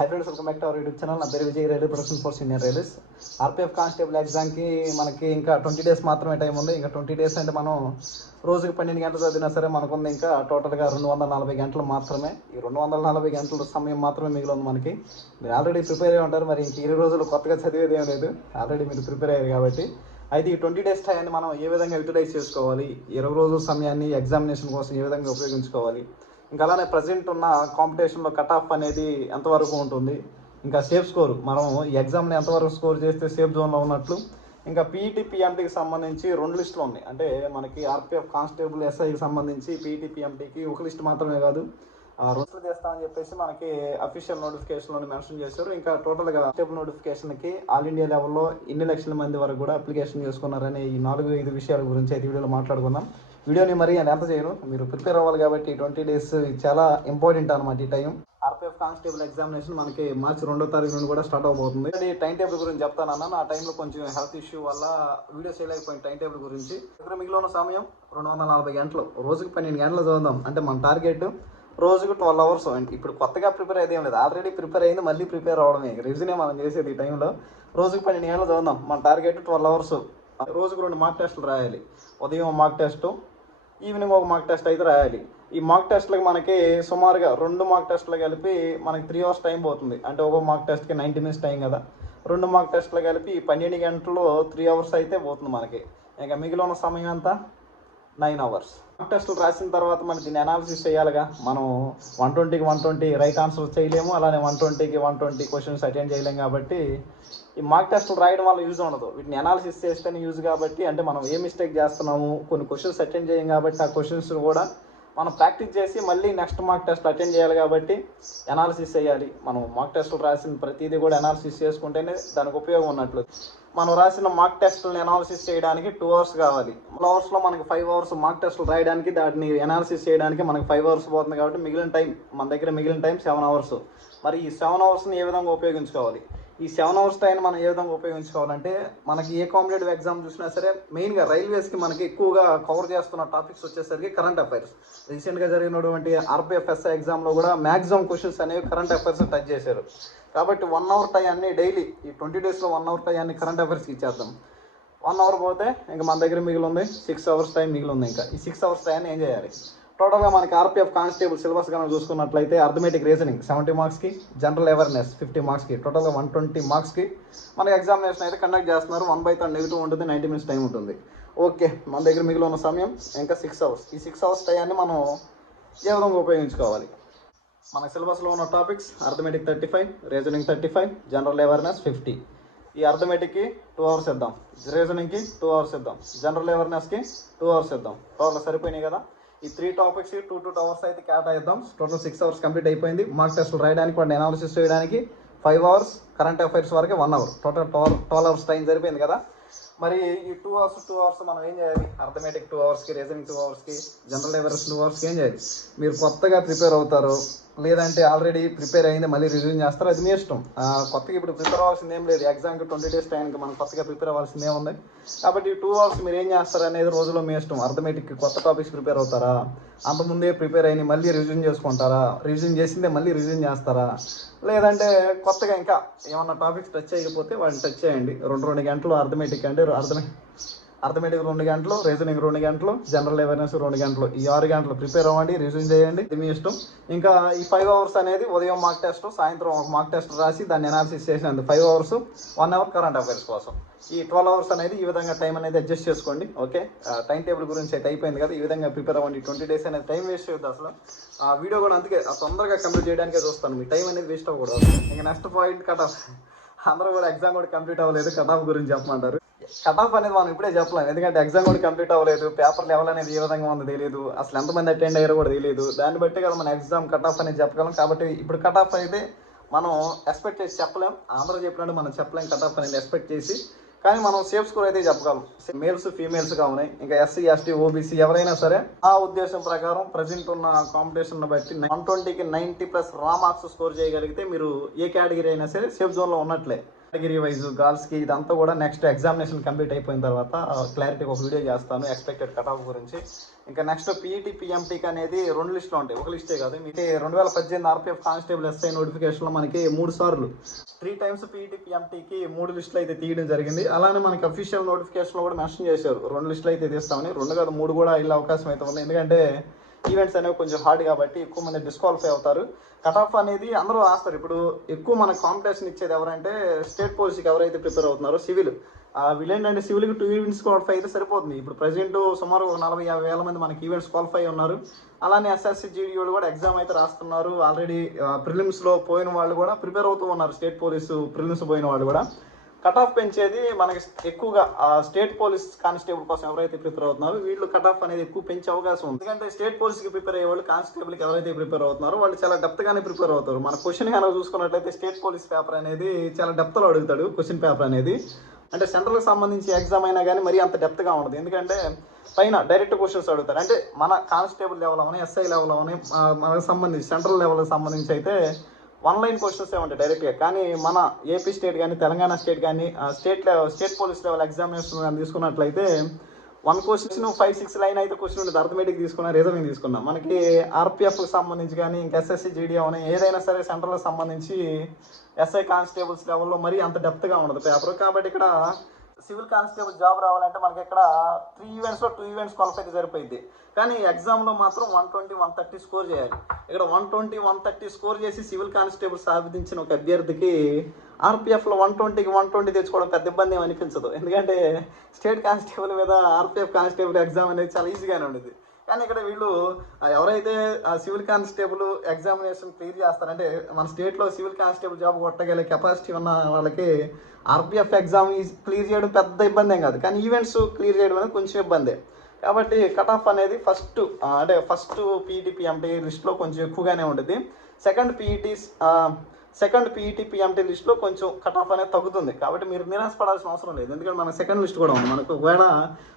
Hi friends, welcome back to our YouTube channel. నా పేరు Vijay, railway production force Indian railways. RPF constable ఎగ్జామ్కి మనకి ఇంకా 20 డేస్ మాత్రమే టైం ఉంది. ఇంకా 20 డేస్ అంటే మనం రోజుకి 12 గంటలు చదివినా సరే మనకుంది ఇంకా టోటల్గా 240 గంటలు మాత్రమే. ఈ 240 గంటల సమయం మాత్రమే మిగిలి ఉంది మనకి. మీరు ఆల్రెడీ ప్రిపేర్ అయ్యి ఉంటారు, మరి ఇంక 20 రోజులు కొత్తగా చదివేది ఏం లేదు, ఆల్రెడీ మీరు ప్రిపేర్ అయ్యారు కాబట్టి. అయితే ఈ 20 డేస్ టైంని మనం ఏ విధంగా యూటిలైజ్ చేసుకోవాలి, 20 రోజుల సమయాన్ని ఎగ్జామినేషన్ కోసం ఏ విధంగా ఉపయోగించుకోవాలి, ఇంకా అలానే ప్రజెంట్ ఉన్న కాంపిటీషన్లో కట్ ఆఫ్ అనేది ఎంతవరకు ఉంటుంది, ఇంకా సేఫ్ స్కోర్ మనం ఈ ఎగ్జామ్ని ఎంతవరకు స్కోర్ చేస్తే సేఫ్ జోన్లో ఉన్నట్లు, ఇంకా పీఈటీ పిఎంటీకి సంబంధించి 2 లిస్టులు ఉన్నాయి. అంటే మనకి ఆర్పిఎఫ్ కానిస్టేబుల్ ఎస్ఐకి సంబంధించి పీఈటీ పిఎంటీకి ఒక లిస్ట్ మాత్రమే కాదు, 2 లిస్టులు చేస్తామని చెప్పేసి మనకి అఫీషియల్ నోటిఫికేషన్లో మెన్షన్ చేశారు. ఇంకా టోటల్గా కానిస్టేబుల్ నోటిఫికేషన్కి ఆల్ ఇండియా లెవెల్లో ఎన్ని లక్షల మంది వరకు కూడా అప్లికేషన్ చేసుకున్నారనే ఈ 4-5 విషయాల గురించి అయితే వీడియోలో మాట్లాడుకుందాం. వీడియోని మరి ఎంత చేయను, మీరు ప్రిపేర్ అవ్వాలి కాబట్టి 20 డేస్ చాలా ఇంపార్టెంట్ అనమాట. ఈ టైం ఆర్పిఎఫ్ కానిస్టేబుల్ ఎగ్జామినేషన్ మనకి మార్చి 2వ తారీఖు నుండి కూడా స్టార్ట్ అవబోతుంది. టైం టేబుల్ గురించి చెప్తానన్నా, ఆ టైంలో కొంచెం హెల్త్ ఇష్యూ వల్ల వీడియో చేయలేకపోయింది. టైం టేబుల్ గురించి దగ్గర మిగిలిన సమయం 240 గంటలు, రోజుకి 12 గంటలు చదువుదాం. అంటే మన టార్గెట్ రోజుకు 12 అవర్స్. ఇప్పుడు కొత్తగా ప్రిపేర్ అయితే ఏం లేదు, ఆల్రెడీ ప్రిపేర్ అయింది, మళ్ళీ ప్రిపేర్ అవ్వడమే, రివిజనే మనం చేసేది. ఈ టైంలో రోజుకు 12 గంటలు చదువుదాం. మన టార్గెట్ 12 అవర్స్. రోజుకు 2 మాక్ టెస్టులు రాయాలి. ఉదయం మాక్ టెస్ట్, ఈవినింగ్ ఒక మాక్ టెస్ట్ అయితే రాయాలి. ఈ మాక్ టెస్ట్లకు మనకి సుమారుగా 2 మాక్ టెస్టులు కలిపి మనకి 3 అవర్స్ టైం పోతుంది. అంటే ఒక మాక్ టెస్ట్కి 90 మినిట్స్ టైం కదా, 2 మాక్ టెస్టులు కలిపి 12 గంటలు 3 అవర్స్ అయితే పోతుంది మనకి. ఇంకా మిగిలిన సమయం అంతా 9 అవర్స్. మాక్ టెస్టులు రాసిన తర్వాత మనకి దీన్ని అనాలిసిస్ చేయాలిగా. మనం 120కి 120 రైట్ ఆన్సర్ చేయలేము, అలానే 120కి 120 క్వశ్చన్స్ అటెండ్ చేయలేము. కాబట్టి ఈ మాక్ టెస్టులు రాయడం వల్ల యూజ్ ఉండదు, వీటిని అనాలిసిస్ చేస్తేనే యూజ్. కాబట్టి అంటే మనం ఏ మిస్టేక్ చేస్తున్నాము, కొన్ని క్వశ్చన్స్ అటెండ్ చేయం కాబట్టి ఆ క్వశ్చన్స్ కూడా మనం ప్రాక్టీస్ చేసి మళ్ళీ నెక్స్ట్ మాక్ టెస్ట్ అటెండ్ చేయాలి. కాబట్టి అనాలిసిస్ చేయాలి. మనం మాక్ టెస్టులు రాసిన ప్రతిదీ కూడా అనాలిసిస్ చేసుకుంటేనే దానికి ఉపయోగం ఉన్నట్లు. మనం రాసిన మాక్ టెస్టులను అనాలిసిస్ చేయడానికి 2 అవర్స్ కావాలి. 2 అవర్స్లో మనకి 5 అవర్స్ మాక్ టెస్టులు రాయడానికి, దాన్ని అనాలిసిస్ చేయడానికి మనకి 5 అవర్స్ పోతుంది. కాబట్టి మిగిలిన టైం, మన దగ్గర మిగిలిన టైం 7 అవర్స్. మరి ఈ 7 అవర్స్ని ఏ విధంగా ఉపయోగించుకోవాలి? ఈ 7 అవర్స్ టైం మనం ఏ విధంగా ఉపయోగించుకోవాలంటే, మనకి ఏ కాంపిటేటివ్ ఎగ్జామ్ చూసినా సరే మెయిన్గా రైల్వేస్కి మనకి ఎక్కువగా కవర్ చేస్తున్న టాపిక్స్ వచ్చేసరికి కరెంట్ అఫైర్స్. రీసెంట్గా జరిగినటువంటి ఆర్పిఎఫ్ ఎస్ఐ ఎగ్జామ్లో కూడా మ్యాక్సిమం క్వశ్చన్స్ అనేవి కరెంట్ అఫైర్స్ టచ్ చేశారు. కాబట్టి 1 అవర్ టైంని డైలీ ఈ 20 డేస్లో 1 అవర్ టైంని కరెంట్ అఫైర్స్కి ఇచ్చేద్దాం. 1 అవర్ పోతే ఇంకా మన దగ్గర మిగిలి ఉంది 6 అవర్స్ టైం మిగిలి ఉంది. ఇంకా ఈ 6 అవర్స్ టైంని ఏం చేయాలి? టోటల్గా మనకి ఆర్పిఎఫ్ కానిస్టేబుల్ సిలబస్ కనుక చూసుకున్నట్లయితే అర్థమెటిక్ రీజనింగ్ 70 మార్క్స్కి, జనరల్ అవేర్నెస్ 50 మార్క్స్కి, టోటల్గా 120 మార్క్స్కి మనకి ఎగ్జామినేషన్ అయితే కండక్ట్ చేస్తున్నారు. 1/3 నెగిటివ్ ఉంటుంది, 90 మినిట్స్ టైం ఉంటుంది. ఓకే, మన దగ్గర మిగిలి ఉన్న సమయం ఇంకా 6 అవర్స్. ఈ 6 అవర్స్ టైంని మనం ఏ విధంగా ఉపయోగించుకోవాలి? మన సిలబస్లో ఉన్న topics arithmetic 35, reasoning 35, general awareness 50. ఈ అర్థమెటిక్కి 2 అవర్స్ ఇద్దాం, రీజనింగ్కి 2 అవర్స్ ఇద్దాం, జనరల్ అవేర్నెస్కి 2 అవర్స్ ఇద్దాం. టోటల్ సరిపోయినాయి కదా. ఈ 3 టాపిక్స్కి 2 అవర్స్ అయితే కేటాయిద్దాం. టోటల్ 6 అవర్స్ కంప్లీట్ అయిపోయింది. మార్క్ టెస్టులు రాయడానికి, వాటిని అనాలిసిస్ చేయడానికి 5 అవర్స్, కరెంట్ అఫైర్స్ వరకు 1 అవర్, టోటల్ 12 అవర్స్ టైం సరిపోయింది కదా. మరి ఈ 2 అవర్స్ మనం ఏం చేయాలి? అర్థమెటిక్ 2 అవర్స్కి, రీజనింగ్ 2 అవర్స్కి, జనరల్ అవేర్నెస్ 2 అవర్స్కి ఏం చేయాలి? మీరు కొత్తగా ప్రిపేర్ అవుతారు, లేదంటే ఆల్రెడీ ప్రిపేర్ అయింది మళ్ళీ రివిజన్ చేస్తారు, అది మీ ఇష్టం. కొత్తగా ఇప్పుడు ప్రిపేర్ అవ్వాల్సింది ఏం లేదు. ఎగ్జామ్కి 20 డేస్ టైంకి మనం కొత్తగా ప్రిపేర్ అవ్వాల్సింది ఏముంది? కాబట్టి ఈ 2 అవర్స్ మీరు ఏం చేస్తారు అనేది రోజులో మీ ఇష్టం. అర్థమెటిక్ కొత్త టాపిక్స్ ప్రిపేర్ అవుతారా, అంతకుముందే ప్రిపేర్ అయిన మళ్ళీ రివిజన్ చేసుకుంటారా, రివిజన్ చేసిందే మళ్ళీ రివిజన్ చేస్తారా, లేదంటే కొత్తగా ఇంకా ఏమన్నా టాపిక్స్ టచ్ చేయకపోతే వాటిని టచ్ చేయండి. 2 గంటలు అర్థమెటిక్ అంటే అర్థమెటిక్ 2 గంటలు, రీజనింగ్ 2 గంటలు, జనరల్ అవేర్నెస్ 2 గంటలు, ఈ 6 గంటలు ప్రిపేర్ అవ్వండి, రివిజన్ చేయండి, ఇది మీ ఇష్టం. ఇంకా ఈ 5 అవర్స్ అనేది ఉదయం మాక్ టెస్ట్, సాయంత్రం ఒక మాక్ టెస్ట్ రాసి దాన్ని అనాలిసిస్ చేసినందుకు 5 అవర్స్, 1 అవర్ కరెంట్ అఫైర్స్ కోసం. ఈ 12 అవర్స్ అనేది ఈ విధంగా టైం అనేది అడ్జస్ట్ చేసుకోండి. ఓకే, టైం టేబుల్ గురించి అయితే అయిపోయింది కదా. ఈ విధంగా ప్రిపేర్ అవ్వండి. 20 డేస్ అనేది టైం వేస్ట్ చేయొద్దు అసలు. ఆ వీడియో కూడా అందుకే తొందరగా కంప్లీట్ చేయడానికే చూస్తాను, మీ టైం అనేది వేస్ట్ అవ్వకూడదు. ఇంకా నెక్స్ట్ పాయింట్ కట్ ఆఫ్. అందరూ కూడా ఎగ్జామ్ కూడా కంప్లీట్ అవ్వలేదు, కట్ ఆఫ్ గురించి చెప్పమంటారు. కట్ ఆఫ్ అనేది మనం ఇప్పుడే చెప్పలేము, ఎందుకంటే ఎగ్జామ్ కూడా కంప్లీట్ అవ్వలేదు, పేపర్ లెవెల్ అనేది ఏ విధంగా ఉందో తెలియదు, అసలు ఎంతమంది అటెండ్ అయ్యారో కూడా తెలియదు. దాన్ని బట్టి కదా మన ఎగ్జామ్ కట్ ఆఫ్ అనేది చెప్పగలం. కాబట్టి ఇప్పుడు కట్ ఆఫ్ అయితే మనం ఎక్స్పెక్ట్ చేసి చెప్పలేం, అందరూ చెప్పినట్టు మనం చెప్పలేం కట్ ఆఫ్ అనేది ఎక్స్పెక్ట్ చేసి. కానీ మనం సేఫ్ స్కోర్ అయితే చెప్పగలం. మేల్స్ ఫీమేల్స్గా ఉన్నాయి, ఇంకా ఎస్సీ ఎస్టీ ఓబీసీ ఎవరైనా సరే. ఆ ఉద్దేశం ప్రకారం ప్రజెంట్ ఉన్న కాంపిటీషన్ బట్టి 120కి 90+ రా మార్క్స్ స్కోర్ చేయగలిగితే మీరు ఏ కేటగిరీ అయినా సరే సేఫ్ జోన్లో ఉన్నట్లే. కేటగిరీ వైజ్ గర్ల్స్కి ఇదంతా కూడా నెక్స్ట్ ఎగ్జామినేషన్ కంప్లీట్ అయిపోయిన తర్వాత క్లారిటీగా ఒక వీడియో చేస్తాను ఎక్స్పెక్టెడ్ కట్ ఆఫ్ గురించి. ఇంకా నెక్స్ట్ పీఈటీ పిఎంటీకి అనేది 2 లిస్టులు ఉంటాయి, ఒక లిస్టే కాదు. మీకు 2018 ఆర్పిఎఫ్ కానిస్టేబుల్ ఎస్ఐ నోటిఫికేషన్లో మనకి 3 సార్లు 3 టైమ్స్ పీఈటీ పిఎంటీకి 3 లిస్టులు అయితే తీయడం జరిగింది. అలానే మనకి అఫీషియల్ నోటిఫికేషన్లో కూడా మెన్షన్ చేశారు 2 లిస్టులు అయితే తీస్తామని. 2 కాదు 3 కూడా వెళ్ళే అవకాశం అయితే ఉంది, ఎందుకంటే ఈవెంట్స్ అనేవి కొంచెం హార్డ్ కాబట్టి ఎక్కువ మంది డిస్క్వాలిఫై అవుతారు. కట్ ఆఫ్ అనేది అందరూ రాస్తారు. ఇప్పుడు ఎక్కువ మనకు కాంపిటీషన్ ఇచ్చేది ఎవరంటే స్టేట్ పోలీస్కి ఎవరైతే ప్రిపేర్ అవుతున్నారో సివిల్, వీళ్ళేంటంటే సివిల్కి 2 ఈవెంట్స్ క్వాలిఫై అయితే సరిపోతుంది. ఇప్పుడు ప్రజెంట్ సుమారు 40-50 వేల మంది మనకి ఈవెంట్స్ క్వాలిఫై ఉన్నారు. అలానే ఎస్ఎస్సి జీడీ వాళ్ళు కూడా ఎగ్జామ్ అయితే రాస్తున్నారు. ఆల్రెడీ ప్రిలిమ్స్లో పోయిన వాళ్ళు కూడా ప్రిపేర్ అవుతూ ఉన్నారు. స్టేట్ పోలీసు ప్రిలిమ్స్ పోయిన వాళ్ళు కూడా కట్ ఆఫ్ పెంచేది మనకి ఎక్కువగా స్టేట్ పోలీస్ కానిస్టేబుల్ కోసం ఎవరైతే ప్రిపేర్ అవుతున్నారో వీళ్ళు కట్ ఆఫ్ అనేది ఎక్కువ పెంచే అవకాశం ఉంది. ఎందుకంటే స్టేట్ పోలీస్కి ప్రిపేర్ అయ్యే వాళ్ళు కానిస్టేబుల్కి ఎవరైతే ప్రిపేర్ అవుతున్నారో వాళ్ళు చాలా డెప్త్గానే ప్రిపేర్ అవుతారు. మన క్వశ్చన్ కనుక చూసుకున్నట్లయితే స్టేట్ పోలీస్ పేపర్ అనేది చాలా డెప్త్లో అడుగుతాడు. క్వశ్చన్ పేపర్ అనేది అంటే సెంట్రల్కి సంబంధించి ఎగ్జామ్ అయినా కానీ మరీ అంత డెప్త్గా ఉండదు. ఎందుకంటే పైన డైరెక్ట్ క్వశ్చన్స్ అడుగుతారు. అంటే మన కానిస్టేబుల్ లెవెల్ అవని ఎస్ఐ లెవెల్ అవని మనకు సంబంధించి సెంట్రల్ లెవెల్కి సంబంధించి అయితే 1 లైన్ క్వశ్చన్స్ ఉంటాయి డైరెక్ట్గా. కానీ మన ఏపీ స్టేట్ కానీ తెలంగాణ స్టేట్ కానీ స్టేట్ పోలీస్ లెవెల్ ఎగ్జామినేషన్ కానీ తీసుకున్నట్లయితే 1 క్వశ్చన్ 5-6 లైన్ అయితే క్వశ్చన్ ఉంటుంది. అర్థమెటిక్ తీసుకున్నా, రీజనింగ్ తీసుకున్నా. మనకి ఆర్పిఎఫ్కి సంబంధించి కానీ ఇంకా ఎస్ఎస్సి జీడీ అవని ఏదైనా సరే సెంట్రల్కి సంబంధించి ఎస్ఐ కానిస్టేబుల్స్ లెవెల్లో మరీ అంత డెప్త్గా ఉండదు పేపర్. కాబట్టి ఇక్కడ సివిల్ కానిస్టేబుల్ జాబ్ రావాలంటే మనకి ఇక్కడ 3 ఈవెంట్స్లో 2 ఈవెంట్స్ క్వాలిఫై అయితే సరిపోయింది. కానీ ఎగ్జామ్లో మాత్రం 120-130 స్కోర్ చేయాలి. ఇక్కడ 120-130 స్కోర్ చేసి సివిల్ కానిస్టేబుల్ సాధించిన ఒక అభ్యర్థికి ఆర్పిఎఫ్లో 120కి 120 తెచ్చుకోవడం పెద్ద ఇబ్బంది ఏమి అనిపించదు. ఎందుకంటే స్టేట్ కానిస్టేబుల్ మీద ఆర్పిఎఫ్ కానిస్టేబుల్ ఎగ్జామ్ అనేది చాలా ఈజీగానే ఉండేది. కానీ ఇక్కడ వీళ్ళు ఎవరైతే సివిల్ కానిస్టేబుల్ ఎగ్జామినేషన్ క్లియర్ చేస్తారంటే మన స్టేట్లో సివిల్ కానిస్టేబుల్ జాబ్ కొట్టగల కెపాసిటీ ఉన్న వాళ్ళకి ఆర్పిఎఫ్ ఎగ్జామ్ క్లియర్ చేయడం పెద్ద ఇబ్బంది ఏం కాదు. కానీ ఈవెంట్స్ క్లియర్ చేయడం అనేది కొంచెం ఇబ్బంది. కాబట్టి కట్ ఆఫ్ అనేది ఫస్ట్ పీఈటీ పిఎంటీ లిస్ట్లో కొంచెం ఎక్కువగానే ఉంటుంది. సెకండ్ పీఈటీ పిఎంటీ లిస్ట్లో కొంచెం కట్ ఆఫ్ అనేది తగ్గుతుంది. కాబట్టి మీరు నిరాశపడాల్సిన అవసరం లేదు. ఎందుకంటే మనకు సెకండ్ లిస్ట్ కూడా ఉంది. మనకు ఒకవేళ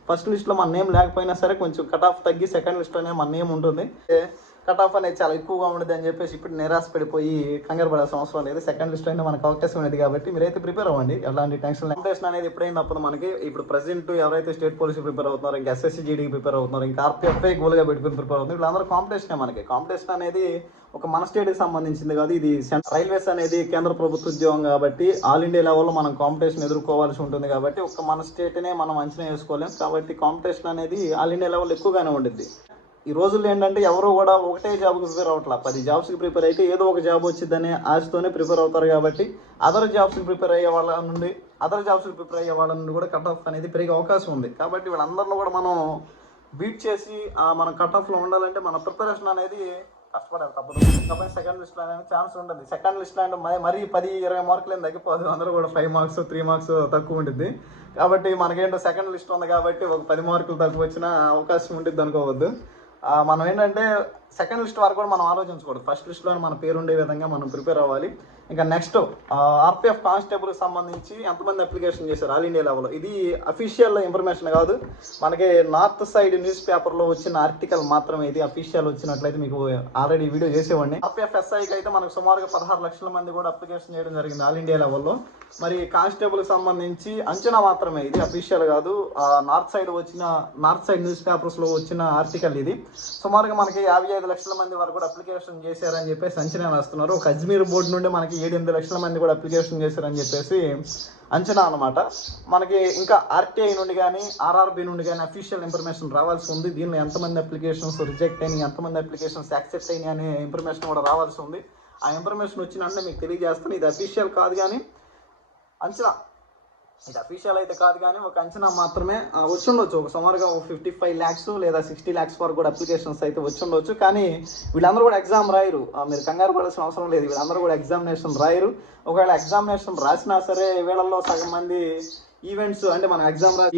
ఫస్ట్ లిస్ట్లో మన నేమ్ లేకపోయినా సరే కొంచెం కట్ ఆఫ్ తగ్గి సెకండ్ లిస్ట్లోనే మన నేమ్ ఉంటుంది. కట్ ఆఫ్ అనేది చాలా ఎక్కువగా ఉండదు అని చెప్పేసి ఇప్పుడు నిరాశ పడిపోయి కంగారు పడాల్సిన అవసరం లేదు. సెకండ్ లిస్ట్ అయినా మనకు అవకాశం అనేది కాబట్టి మీరైతే ప్రిపేర్ అవ్వండి. ఎలాంటి కాంపిటీషన్ అనేది ఎప్పుడైనా తప్పదు మనకి. ఇప్పుడు ప్రెసెంట్ ఎవరైతే స్టేట్ పోలీస్ ప్రిపేర్ అవుతున్నారో, ఇంకా ఎస్ఎస్సి జీడీకి ప్రిపేర్ అవుతున్నారు, ఇంకా ఆర్పిఎఫ్ఐ గోల్గా పెట్టుకుని ప్రిపేర్ అవుతున్నారు, వీళ్ళందరూ కాంపిటీషనే. మనకి కాంపిటీషన్ అనేది ఒక మన స్టేట్కి సంబంధించింది కాదు. ఇది రైల్వేస్ అనేది కేంద్ర ప్రభుత్వ ఉద్యోగం కాబట్టి ఆల్ ఇండియా లెవెల్లో మనం కాంపిటీషన్ ఎదుర్కోవాల్సి ఉంటుంది. కాబట్టి ఒక మన స్టేట్నే మనం అంచనా వేసుకోలేం. కాబట్టి కాంపిటీషన్ అనేది ఆల్ ఇండియా లెవెల్ ఎక్కువగానే ఉంటుంది. ఈ రోజుల్లో ఏంటంటే ఎవరు కూడా ఒకటే జాబ్కి ప్రిపేర్ అవ్వట్లా. 10 జాబ్స్కి ప్రిపేర్ అయితే ఏదో ఒక జాబ్ వచ్చిందనే ఆశతోనే ప్రిపేర్ అవుతారు. కాబట్టి అదర్ జాబ్స్కి ప్రిపేర్ అయ్యే వాళ్ళ నుండి కూడా కట్ ఆఫ్ అనేది పెరిగే అవకాశం ఉంది. కాబట్టి వీళ్ళందరిలో కూడా మనం బీట్ చేసి మనం కట్ ఆఫ్లో ఉండాలంటే మన ప్రిపరేషన్ అనేది కష్టపడాలి, తప్పదు. కాబట్టి సెకండ్ లిస్ట్లో అనేది ఛాన్స్ ఉంటుంది. సెకండ్ లిస్ట్లో అంటే మరీ 10-20 మార్కులు ఏం తగ్గిపోదు. అందరూ కూడా 5 మార్క్స్ 3 మార్క్స్ తక్కువ ఉంటుంది. కాబట్టి మనకేంటో సెకండ్ లిస్ట్ ఉంది కాబట్టి ఒక 10 మార్కులు తక్కువ వచ్చిన అవకాశం ఉంటుంది అనుకోవద్దు. మనం ఏంటంటే సెకండ్ లిస్ట్ వరకు కూడా మనం ఆలోచించకూడదు. ఫస్ట్ లిస్ట్లో మన పేరు ఉండే విధంగా మనం ప్రిపేర్ అవ్వాలి. ఇంకా నెక్స్ట్ ఆర్పిఎఫ్ కానిస్టేబుల్కి సంబంధించి ఎంతమంది అప్లికేషన్ చేశారు ఆల్ ఇండియా లెవెల్లో, ఇది అఫీషియల్ ఇన్ఫర్మేషన్ కాదు. మనకి నార్త్ సైడ్ న్యూస్ పేపర్లో వచ్చిన ఆర్టికల్ మాత్రమే. ఇది అఫీషియల్ వచ్చినట్లయితే మీకు ఆల్రెడీ వీడియో చేసేవాడిని. ఆర్పిఎఫ్ ఎస్ఐకి అయితే మనకు సుమారుగా 16 లక్షల మంది కూడా అప్లికేషన్ చేయడం జరిగింది ఆల్ ఇండియా లెవెల్లో. మరి కానిస్టేబుల్కి సంబంధించి అంచనా మాత్రమే, ఇది అఫీషియల్ కాదు. నార్త్ సైడ్ న్యూస్ పేపర్స్లో వచ్చిన ఆర్టికల్ ఇది. సుమారుగా మనకి 55 లక్షల మంది వరకు కూడా అప్లికేషన్ చేశారని చెప్పేసి అంచనా వేస్తున్నారు. ఒక అజ్మీర్ బోర్డు నుండి మనకి 7-8 లక్షల మంది కూడా అప్లికేషన్ చేశారని చెప్పేసి అంచనా అనమాట. మనకి ఇంకా ఆర్టీఐ నుండి కానీ ఆర్ఆర్బి నుండి కానీ అఫీషియల్ ఇన్ఫర్మేషన్ రావాల్సి ఉంది. దీనిలో ఎంతమంది అప్లికేషన్స్ రిజెక్ట్ అయినాయి, ఎంతమంది అప్లికేషన్స్ యాక్సెప్ట్ అయినాయి అనే ఇన్ఫర్మేషన్ కూడా రావాల్సి ఉంది. ఆ ఇన్ఫర్మేషన్ వచ్చినట్టే మీకు తెలియజేస్తాను. ఇది అఫీషియల్ కాదు కానీ అంచనా, ఇది అఫీషియల్ అయితే కాదు కానీ ఒక అంచనా మాత్రమే. వచ్చి ఉండొచ్చు ఒక సుమారుగా 55 lakhs లేదా 60 lakhs వరకు కూడా అప్లికేషన్స్ అయితే వచ్చి ఉండొచ్చు. కానీ వీళ్ళందరూ కూడా ఎగ్జామ్ రాయరు. మీరు కంగారు పడాల్సిన అవసరం లేదు. వీళ్ళందరూ కూడా ఎగ్జామినేషన్ రాయరు. ఒకవేళ ఎగ్జామినేషన్ రాసినా సరే వీళ్ళల్లో సగం మంది ఈవెంట్స్ అంటే మనం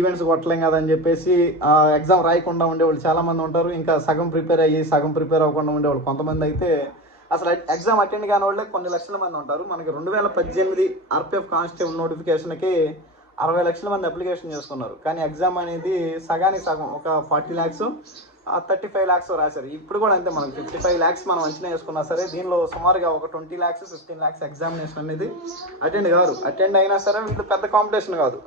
ఈవెంట్స్ కొట్టలేం కదని చెప్పేసి ఎగ్జామ్ రాయకుండా ఉండేవాళ్ళు చాలామంది ఉంటారు. ఇంకా సగం ప్రిపేర్ అవ్వకుండా ఉండేవాళ్ళు కొంతమంది అయితే అసలు ఎగ్జామ్ అటెండ్ కాని వాళ్ళే కొన్ని లక్షల మంది ఉంటారు. మనకి 2018 ఆర్పిఎఫ్ కానిస్టేబుల్ నోటిఫికేషన్కి 60 లక్షల మంది అప్లికేషన్ చేసుకున్నారు. కానీ ఎగ్జామ్ అనేది సగానికి సగం, ఒక 40 lakhs 35 lakhs రాశారు. ఇప్పుడు కూడా అంతే, మనకి 55 lakhs మనం అంచనా వేసుకున్నా సరే దీనిలో సుమారుగా ఒక 20 lakhs 15 lakhs ఎగ్జామినేషన్ అనేది అటెండ్ అయినా సరే వీళ్ళు పెద్ద కాంపిటీషన్ కాదు.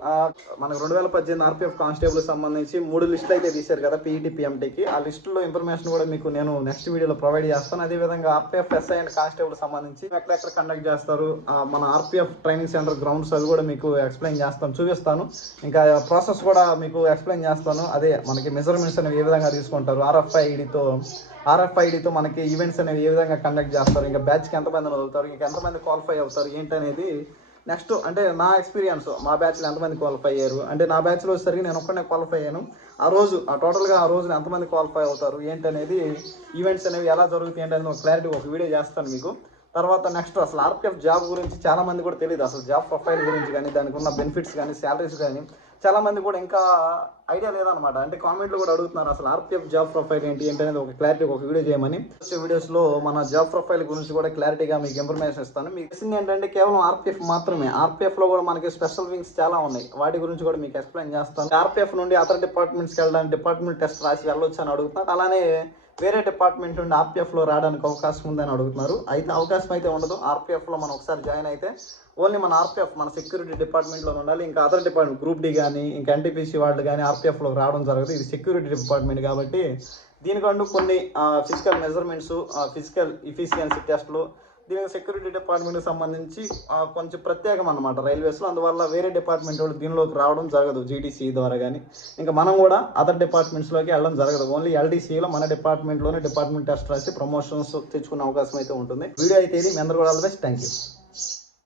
మనకు 2018 ఆర్పిఎఫ్ కానిస్టేబుల్ సంబంధించి 3 లిస్టులు అయితే తీశారు కదా పీఈటీ పిఎంటీకి. ఆ లిస్టులో ఇన్ఫర్మేషన్ కూడా మీకు నేను నెక్స్ట్ వీడియోలో ప్రొవైడ్ చేస్తాను. అదేవిధంగా ఆర్పిఎఫ్ ఎస్ఐ అండ్ కానిస్టేబుల్ సంబంధించి ఎక్కడ కండక్ట్ చేస్తారు, మన ఆర్పిఎఫ్ ట్రైనింగ్ సెంటర్ గ్రౌండ్స్ అది కూడా మీకు ఎక్స్ప్లెయిన్ చేస్తాను, చూపిస్తాను. ఇంకా ప్రాసెస్ కూడా మీకు ఎక్స్ప్లెయిన్ చేస్తాను. అదే మనకి మెజర్మెంట్స్ అనేవి ఏ విధంగా తీసుకుంటారు, ఆర్ఎఫ్ఐడితో మనకి ఈవెంట్స్ అనేవి ఏ విధంగా కండక్ట్ చేస్తారు, ఇంకా బ్యాచ్కి ఎంతమంది వదులుతారు, ఇంకా ఎంతమంది క్వాలిఫై అవుతారు ఏంటనేది నెక్స్ట్. అంటే నా ఎక్స్పీరియన్స్, మా బ్యాచ్లో ఎంతమంది క్వాలిఫై అయ్యారు, అంటే నా బ్యాచ్లో వచ్చేసరికి నేను ఒక్కనే క్వాలిఫై అయ్యాను. టోటల్గా ఆ రోజున ఎంతమంది క్వాలిఫై అవుతారు ఏంటనేది, ఈవెంట్స్ అనేవి ఎలా జరుగుతాయి ఏంటనేది ఒక క్లారిటీ ఒక వీడియో చేస్తాను మీకు. తర్వాత నెక్స్ట్ అసలు ఆర్పిఎఫ్ జాబ్ గురించి చాలా మంది కూడా తెలియదు, అసలు జాబ్ ప్రొఫైల్ గురించి కానీ దానికి ఉన్న బెనిఫిట్స్ కానీ శాలరీస్ కానీ చాలా మంది కూడా ఇంకా ఐడియా లేదనమాట. అంటే కామెంట్లు కూడా అడుగుతున్నారు అసలు ఆర్పిఎఫ్ జాబ్ ప్రొఫైల్ ఏంటి అనేది ఒక క్లారిటీ ఒక వీడియో చేయమని. వచ్చే వీడియోస్లో మన జాబ్ ప్రొఫైల్ గురించి కూడా క్లారిటీగా మీకు ఇన్ఫర్మేషన్ ఇస్తాను. మీకు తెలిసింది ఏంటంటే కేవలం ఆర్పిఎఫ్ మాత్రమే, ఆర్పిఎఫ్లో కూడా మనకి స్పెషల్ వింగ్స్ చాలా ఉన్నాయి, వాటి గురించి కూడా మీకు ఎక్స్ప్లెయిన్ చేస్తాను. ఆర్పిఎఫ్ నుండి అదర్ డిపార్ట్మెంట్స్కి వెళ్ళడానికి డిపార్ట్మెంట్ టెస్ట్ రాసి వెళ్ళొచ్చు అని అడుగుతున్నారు. అలానే వేరే డిపార్ట్మెంట్ నుండి ఆర్పిఎఫ్లో రావడానికి అవకాశం ఉందని అడుగుతున్నారు. అయితే అవకాశం అయితే ఉండదు. ఆర్పిఎఫ్లో మనం ఒకసారి జాయిన్ అయితే ఓన్లీ మన ఆర్పిఎఫ్ మన సెక్యూరిటీ డిపార్ట్మెంట్లో ఉండాలి. ఇంకా అదర్ డిపార్ట్మెంట్ గ్రూప్ డి కానీ ఇంకా ఎన్టీపీసీ వాళ్ళు కానీ ఆర్పిఎఫ్లో రావడం జరగదు. ఇది సెక్యూరిటీ డిపార్ట్మెంట్ కాబట్టి దీనికంటూ కొన్ని ఫిజికల్ మెజర్మెంట్స్, ఫిజికల్ ఎఫిషియన్సీ టెస్ట్లు, దీనికి సెక్యూరిటీ డిపార్ట్మెంట్కి సంబంధించి కొంచెం ప్రత్యేకం అనమాట రైల్వేస్లో. అందువల్ల వేరే డిపార్ట్మెంట్ వాళ్ళు దీనిలోకి రావడం జరగదు జీటీసీ ద్వారా కానీ. ఇంకా మనం కూడా అదర్ డిపార్ట్మెంట్స్లోకి వెళ్ళడం జరగదు. ఓన్లీ ఎల్డీసీలో మన డిపార్ట్మెంట్లోనే డిపార్ట్మెంట్ టెస్ట్ రాసి ప్రమోషన్స్ తెచ్చుకునే అవకాశం అయితే ఉంటుంది. వీడియో అయితే ఇది. మీ అందరూ కూడా all the best. Thank you.